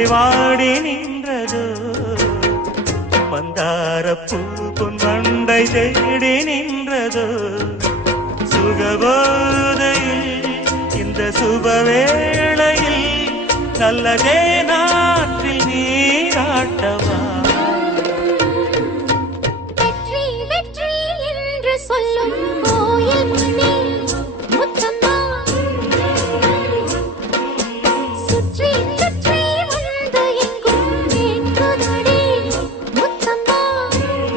ஆசை வாடி நின்றதோ மந்தாரப்பூ பொன்வண்டை தேடி நின்றதோ சுகபோதையில் இந்த சுபவேளையில் நல்லதே நாற்றில் நீராட்டவா